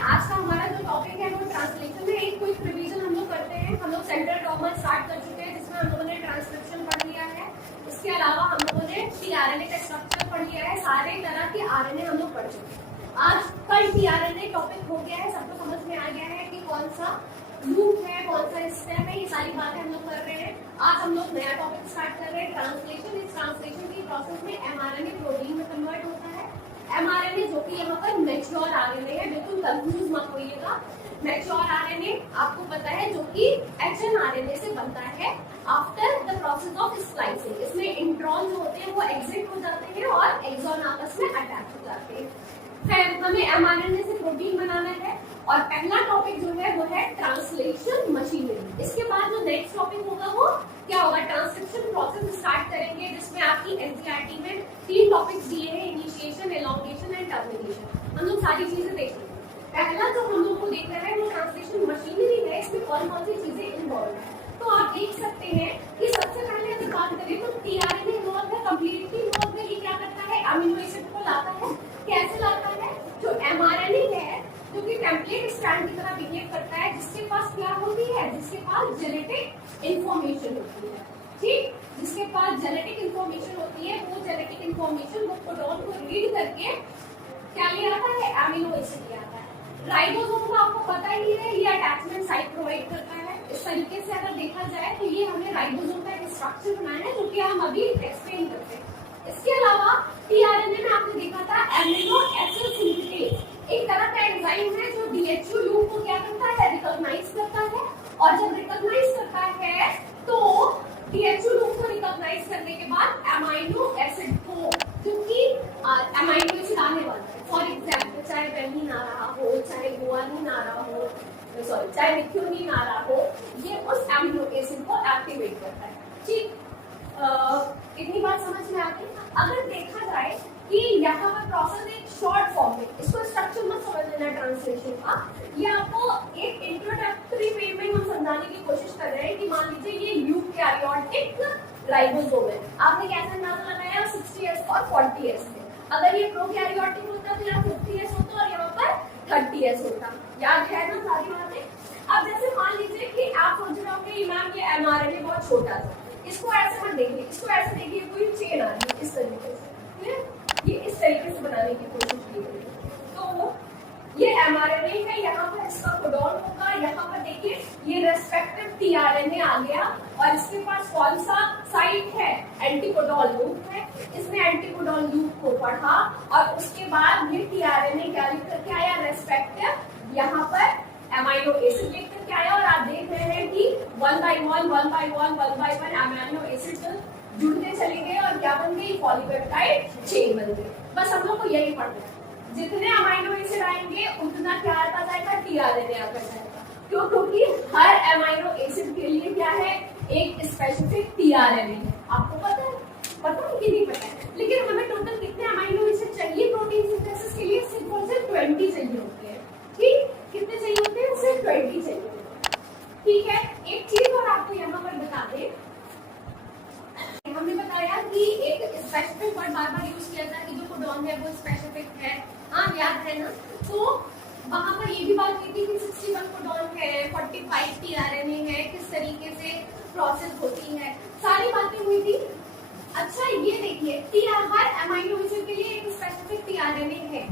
आज का हमारा जो टॉपिक है वो ट्रांसलेशन है। एक क्विक रिवीजन हम लोग करते हैं। हम लोग सेंट्रल डॉगमा स्टार्ट कर चुके हैं जिसमें हम लोगों ने ट्रांसक्रिप्शन पढ़ लिया है। इसके अलावा हम लोगों ने टीआरएनए का स्ट्रक्चर पढ़ लिया है। सारे तरह के आरएनए हम लोग पढ़ चुके हैं। आज कल टीआरएनए टॉपिक हो गया है, सबको समझ में आ गया है कि कौन सा लूप है, कौन सा स्टेप है, ये सारी बातें हम लोग कर रहे हैं। आज हम लोग नया टॉपिक स्टार्ट कर रहे हैं, ट्रांसलेशन। इस ट्रांसलेशन की प्रोसेस में एमआरएनए प्रोटीन में कन्वर्ट होता है। एमआरएनए जो कि यहाँ पर मैच्योर आरएनए है, बिल्कुल कंफ्यूज मत होइएगा। मैच्योर आरएनए आपको पता है जो कि एचएनआरएनए से बनता है after the process of splicing. इसमें इंट्रॉन जो होते हैं वो एग्जिट हो जाते हैं और एक्सॉन आपस में अटैच हो जाते हैं। फिर हमें एमआरएनए से प्रोटीन बनाना है और पहला टॉपिक जो है वो है ट्रांसलेशन मशीनरी। इसके बाद जो नेक्स्ट टॉपिक होगा वो क्या होगा, ट्रांसक्रिप्शन प्रोसेस स्टार्ट करेंगे जिसमें आपकी एनसीईआरटी में 3 टॉपिक्स दिए हैं, इनिशिएशन, एलोंगेशन एंड टर्मिनेशन। हम लोग सारी चीजें देखेंगे। पहला जो हम लोग को देख रहे हैं वो ट्रांसलेशन मशीनरी है। इसमें कौन कौन सी चीजें इन्वॉल्व है। तो आप देख सकते हैं कि सबसे पहले अगर बात करें तो टीआरएनए इन्वॉल्व है, कंप्लीटली इन्वॉल्व है। ये क्या करता है, अमीनो एसिड को लाता है। कैसे लाता है, जो एमआरएनए है जो कि टेम्पलेट स्ट्रैंड की तरह बिहेव करता है, जिसके पास क्या होती है, जिसके पास जेनेटिक इंफॉर्मेशन होती है। ठीक, जिसके पास जेनेटिक इंफॉर्मेशन होती है, वो जेनेटिक इंफॉर्मेशन वो कोडॉन को रीड करके क्या ले आता है, अमीनो एसिड ले आता है। राइबोसोम का आपको पता ही है, ये अटैचमेंट साइट प्रोवाइड करता है। इस तरीके से अगर देखा जाए तो ये हमने राइबोसोम का एक स्ट्रक्चर बनाया है जो कि हम अभी एक्सप्लेन करते हैं। इसके अलावा टीआरएनए में आपने देखा था एमिनो एसिड सिंथेज, एक तरह का एंजाइम है जो डीएचयू लूप को क्या करता है, रिकॉग्नाइज करता है। और जब रिकॉग्नाइज करता है तो डीएचयू लूप को रिकॉग्नाइज करने के बाद अमीनो एसिड को, जो कि अमीनो एसिड आने वाला है, फॉर एग्जांपल चाहे वेलिन आ रहा हो, चाहे गुआनिन आ रहा हो, सॉरी चाहे मिथ्योनिन आ रहा हो, ये उस अमीनो एसिड को एक्टिवेट करता है। ठीक, इतनी बात समझ में आ गई। अगर देखा जाए कि यहाँ पर प्रोसेस एक शॉर्ट फॉर्म में, इसको स्ट्रक्चर मत समझ लेना ट्रांसलेशन का, ये आपको एक इंट्रोडक्टरी वे में हम समझाने की कोशिश कर रहे हैं कि मान लीजिए ये यूकैरियोटिक राइबोसोम है। आपने कैसे अंदाजा लगाया, 60S और 40S से। अगर ये प्रोकैरियोटिक होता तो यहाँ 50S होता और यहाँ पर 30S होता। याद है ना सारी बातें। अब जैसे मान लीजिए कि आप सोच रहे हो कि मैम ये एमआरएनए बहुत छोटा था, इसको ऐसे मत देखिए, इसको ऐसे देखिए, कोई चेन आ रही है इस तरीके से, ये इस तरीके से बनाने की कोशिश की गई। तो ये एमआरएनए है, यहाँ पर इसका कोडॉन होगा। यहाँ पर देखिए ये रेस्पेक्टिव टीआरएनए आ गया और इसके पास कौन सा साइट है, एंटीकोडॉन लूप है। इसने एंटीकोडॉन लूप को पढ़ा और उसके बाद ये टीआरएनए क्या लिख करके आया, रेस्पेक्टिव यहाँ पर अमीनो एसिड लिख करके आया। और आप देख रहे हैं कि 1 by 1 अमीनो एसिड जुड़ते चले गए और क्या बन गई, पॉलीपेप्टाइड चेन बन गई। बस हम लोग को यही पढ़ना है, जितने अमीनो एसिड आएंगे उतना क्या आता जाएगा, टीआरएनए आता जाएगा। क्यों, क्योंकि हर अमीनो एसिड के लिए क्या है, एक स्पेसिफिक टीआरएनए है। आपको पता है, पता है कि नहीं पता है, लेकिन हमें टोटल कितने अमीनो एसिड चाहिए प्रोटीन सिंथेसिस के लिए, सिर्फ और सिर्फ 20 चाहिए होते हैं। ठीक, कितने चाहिए होते हैं, सिर्फ 20 चाहिए होते हैं। ठीक है, एक चीज और आपको यहाँ पर बता दें, हमने बताया कि एक स्पेसिफिक वर्ड बार बार यूज किया था कि जो कोडॉन है वो स्पेसिफिक है। हाँ, याद है ना। तो वहां पर ये भी बात की थी कि 61 कोडॉन है, 45 टीआरएनए है, किस तरीके से प्रोसेस होती है, सारी बातें हुई थी। अच्छा, ये देखिए हर अमीनो एसिड के लिए एक स्पेसिफिक टीआरएनए है।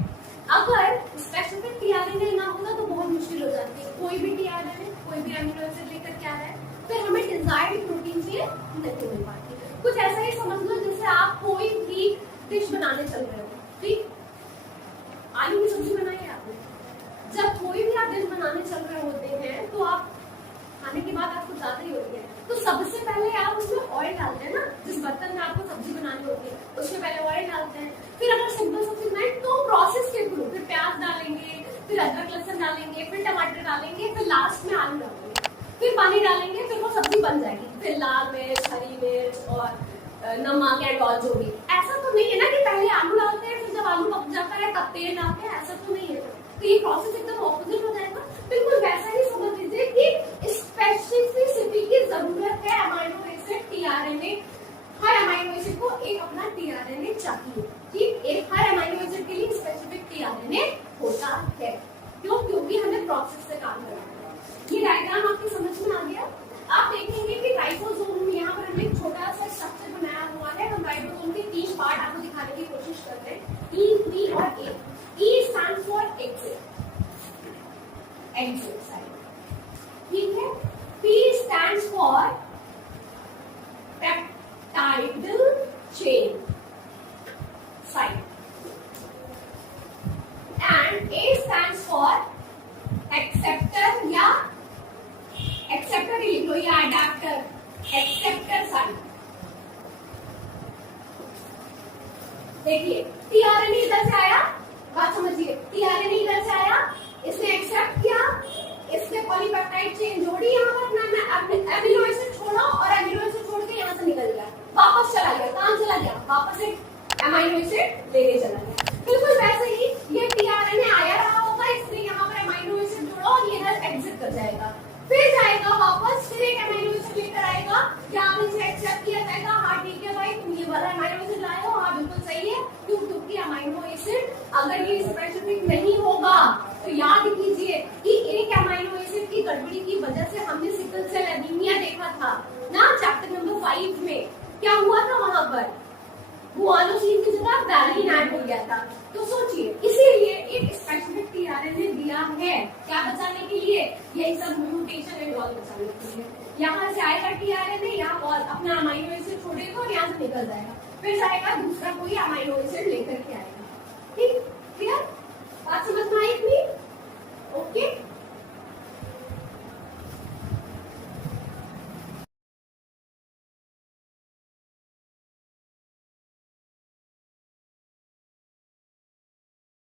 अगर स्पेसिफिक टीआरएनए ना होगा तो बहुत मुश्किल हो जाती है। कोई भी टीआरएनए, कोई भी अमीनो एसिड लेकर क्या है, फिर हमें डिजायर्ड प्रोटीन से नहीं मिल पाती। कुछ ऐसा ही समझ लो जैसे आप कोई भी डिश बनाने चल रहे हो। ठीक, आलू की सब्जी बनाई है आपने, जब कोई भी आप डिश बनाने चल रहे होते हैं तो आप खाने की बात आपको ज्यादा ही होती है, तो सबसे पहले आप उसमें ऑयल डालते हैं ना। जिस बर्तन में आपको सब्जी बनानी होती है उसमें पहले ऑयल डालते हैं। फिर अगर सिंपल सब्जी बनाए तो प्रोसेस के थ्रू फिर प्याज डालेंगे, फिर अदरक लहसुन डालेंगे, फिर टमाटर डालेंगे, फिर लास्ट में आलू डालेंगे, फिर पानी डालेंगे, फिर वो सब्जी बन जाएगी। फिर लाल मिर्च, हरी मिर्च और नमक एंड ऑल जो भी। ऐसा तो नहीं है ना कि पहले आलू डालते हैं, फिर जब आलू पक जाता है तब तेल डालते हैं, ऐसा तो नहीं है। तो ये प्रोसेस एकदम ऑपोजिट हो जाएगा। बिल्कुल वैसा ही समझ लीजिए कि स्पेसिफिसिटी की जरूरत है अमीनो एसिड टीआरएनए। हर अमीनो एसिड को एक अपना टीआरएनए चाहिए। ठीक, एक हर अमीनो एसिड के लिए स्पेसिफिक टीआरएनए होता है। क्यों? क्योंकि हमें प्रोसेस से काम करना है। ये डायग्राम आपकी समझ में आ गया? आप देखेंगे कि राइबोसोम, यहाँ पर हमने एक छोटा सा स्ट्रक्चर बनाया हुआ है। हम राइबोसोम के 3 पार्ट आपको दिखाने की कोशिश करते हैं, ई, पी और A. E stands for exit, exit side, ठीक है। P stands for peptidyl chain side, and A stands for acceptor या एक्सेप्टर ही लिख लो या अडैप्टर, एक्सेप्टर साइड। देखिए टीआरएनए इधर से आया, बात समझिए, टीआरएनए इधर से आया, इसने एक्सेप्ट किया, इसने पॉलीपेप्टाइड चेन जोड़ी, यहाँ पर अपना एमिनो एसिड छोड़ा और एमिनो एसिड छोड़ के यहाँ से निकल गया, वापस चला गया, कहाँ चला गया? वापस एक अमाइनो एसिड लेके चला गया। बिल्कुल वैसे ही ये टीआरएनए आया रहा होगा, इसने यहाँ पर अमाइनो एसिड जोड़ा और ये इधर एग्जिट कर जाएगा, फिर जाएगा वापस, फिर एक अमाइनो एसिड लेकर आएगा, यहाँ इसे एक्सेप्ट किया जाएगा, हाँ ठीक है भाई तुम ये वाला अमाइनो एसिड लाए हो, हाँ बिल्कुल सही है, क्योंकि अमाइनो एसिड अगर ये स्पेसिफिक नहीं होगा तो याद कीजिए कि एक अमाइनो एसिड की गड़बड़ी की वजह से हमने सिकल सेल एनीमिया देखा था ना, चैप्टर नंबर 5 में। क्या हुआ था वहां पर? गुआनोसिन की जगह वैलिन ऐड हो गया था। तो सोचिए, इसीलिए एक स्पेसिफिक टीआरएनए दिया है, क्या बचाने के लिए? यही सब म्यूटेशन एंड ऑल बचाने के लिए। यहाँ से आएगा टीआरएनए, यहाँ और अपना अमाइनो एसिड छोड़ेगा और यहाँ से निकल जाएगा, फिर जाएगा दूसरा कोई अमाइनो एसिड लेकर के आएगा। ठीक, क्लियर?